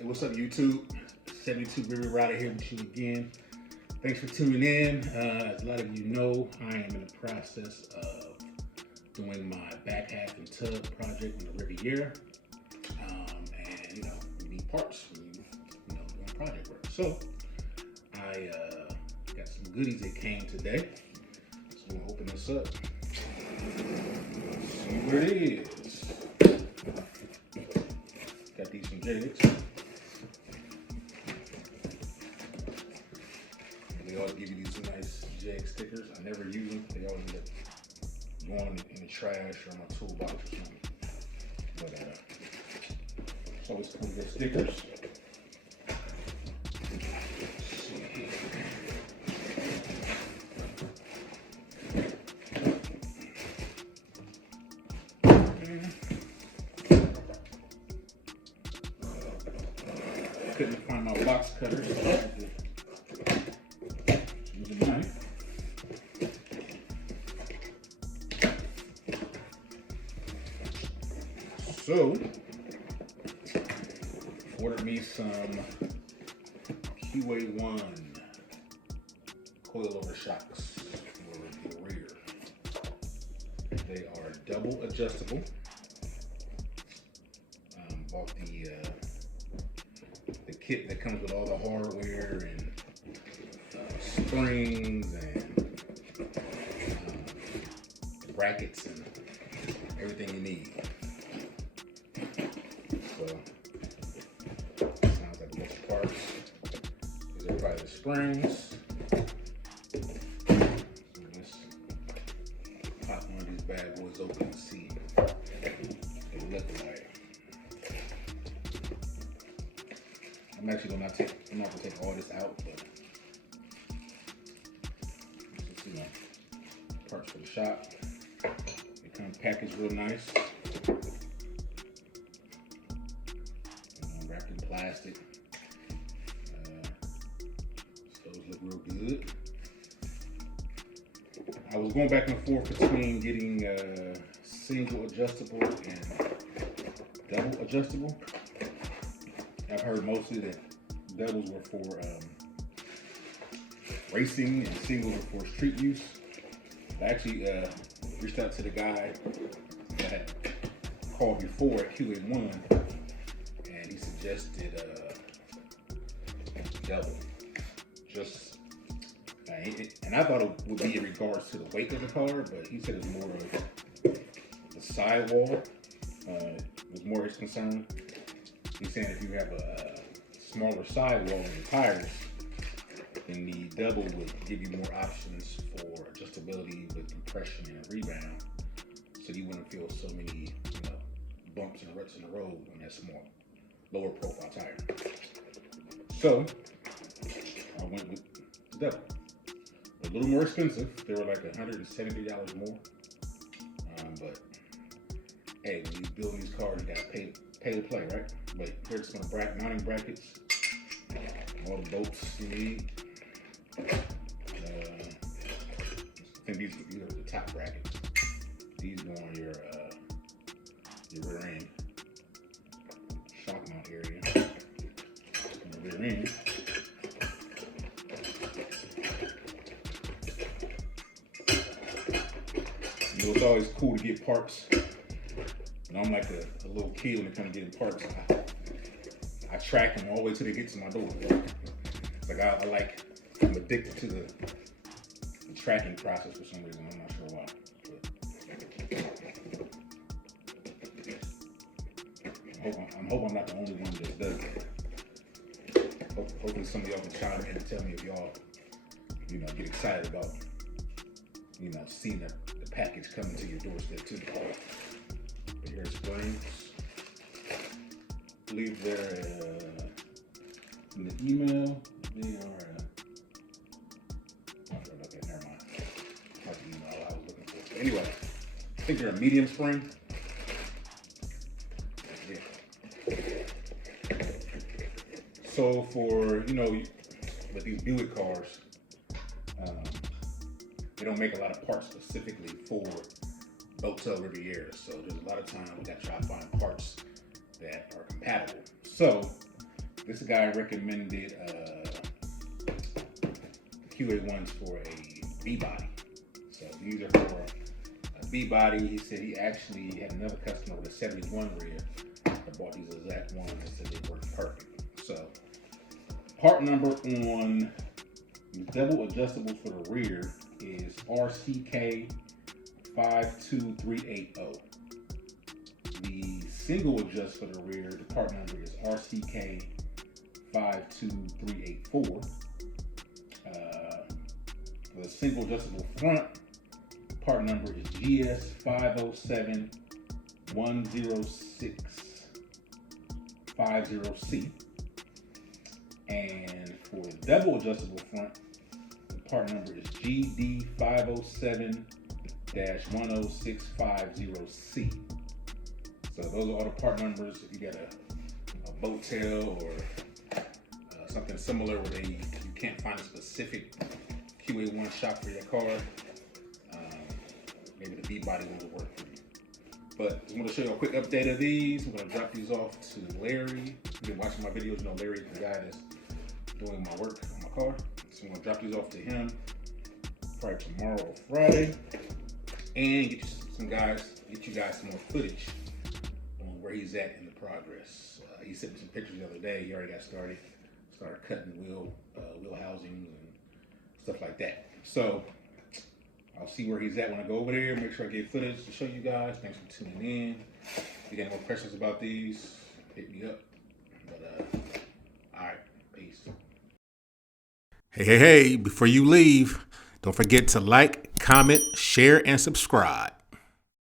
Hey, what's up, YouTube? 72 River Rider here with you again. Thanks for tuning in. As a lot of you know, I am in the process of doing my back half and tub project on the Riviera. And we need parts when doing project work. So I got some goodies that came today. So I'm gonna open this up. See what it is. Got these from JEGS. They always give you these nice JEGS stickers. I never use them. They always end up going in the trash or my toolbox or something. But it's always cool to get stickers. Let's see here. Couldn't find my box cutter, so I had to use a knife. So, ordered me some QA1 coilover shocks for the rear. They are double adjustable. Bought the kit that comes with all the hardware and springs and brackets and everything you need. So sounds like a bunch of parts. These are probably the springs. So let's pop one of these bad boys open and see what they look like. I'm actually not gonna take all this out, but this is parts for the shop. They come packaged real nice. Wrapped in plastic. Those look real good. I was going back and forth between getting single adjustable and double adjustable. I've heard mostly that doubles were for racing and singles were for street use. I actually reached out to the guy that I had called before at QA1, and he suggested double. And I thought it would be in regards to the weight of the car, but he said it's more of the sidewall was more his concern. He's saying if you have a smaller sidewall in the tires, then the double would give you more options for adjustability with compression and rebound, so you wouldn't feel so many bumps and ruts in the road on that small, lower profile tire. So I went with the double. A little more expensive. They were like $170 more. But hey, when you build these cars, you gotta pay to play, right? But here's some mounting brackets, all the bolts you need. I think these are the top brackets. These go on your rear end shock mount area. On the rear end. It's always cool to get parts. I'm like a little kid when it comes to getting parts. I track them all the way till they get to my door. Like I'm addicted to the tracking process for some reason. I'm not sure why. But I'm hoping I'm not the only one that does it. Hopefully some of y'all can chime in and tell me if y'all, get excited about, seeing the package coming to your doorstep too. But here's springs. I believe they're in the email. They are. Okay, never mind. Not the email I was looking for. Anyway, I think they're a medium spring. Yeah. So for with these Buick cars, they don't make a lot of parts specifically for Hotel Riviera. So there's a lot of times we got to try to find parts that are compatible. So this guy recommended QA1s for a V-body. So these are for a V-body. He said he actually had another customer with a 71 rear that bought these exact ones and said they worked perfect. So part number on the double adjustables for the rear is RCK 52380. The single adjust for the rear, the part number is RCK 52384. For the single adjustable front, part number is GS 507-10650C. And for the double adjustable front, the part number is GD 507-10650C. So those are all the part numbers. If you got a boat tail or something similar where you can't find a specific QA1 shop for your car, maybe the V-body ones will work for you. But I'm going to show you a quick update of these. I'm going to drop these off to Larry. If you've been watching my videos, you know Larry is the guy that's doing my work on my car. So I'm going to drop these off to him probably tomorrow or Friday, and get you guys some more footage on where he's at in the progress. He sent me some pictures the other day. He already got started cutting wheel housings and stuff like that. So I'll see where he's at when I go over there. Make sure I get footage to show you guys. Thanks for tuning in. If you got any more questions about these, hit me up. But all right, peace. Hey, before you leave, don't forget to like, comment, share, and subscribe.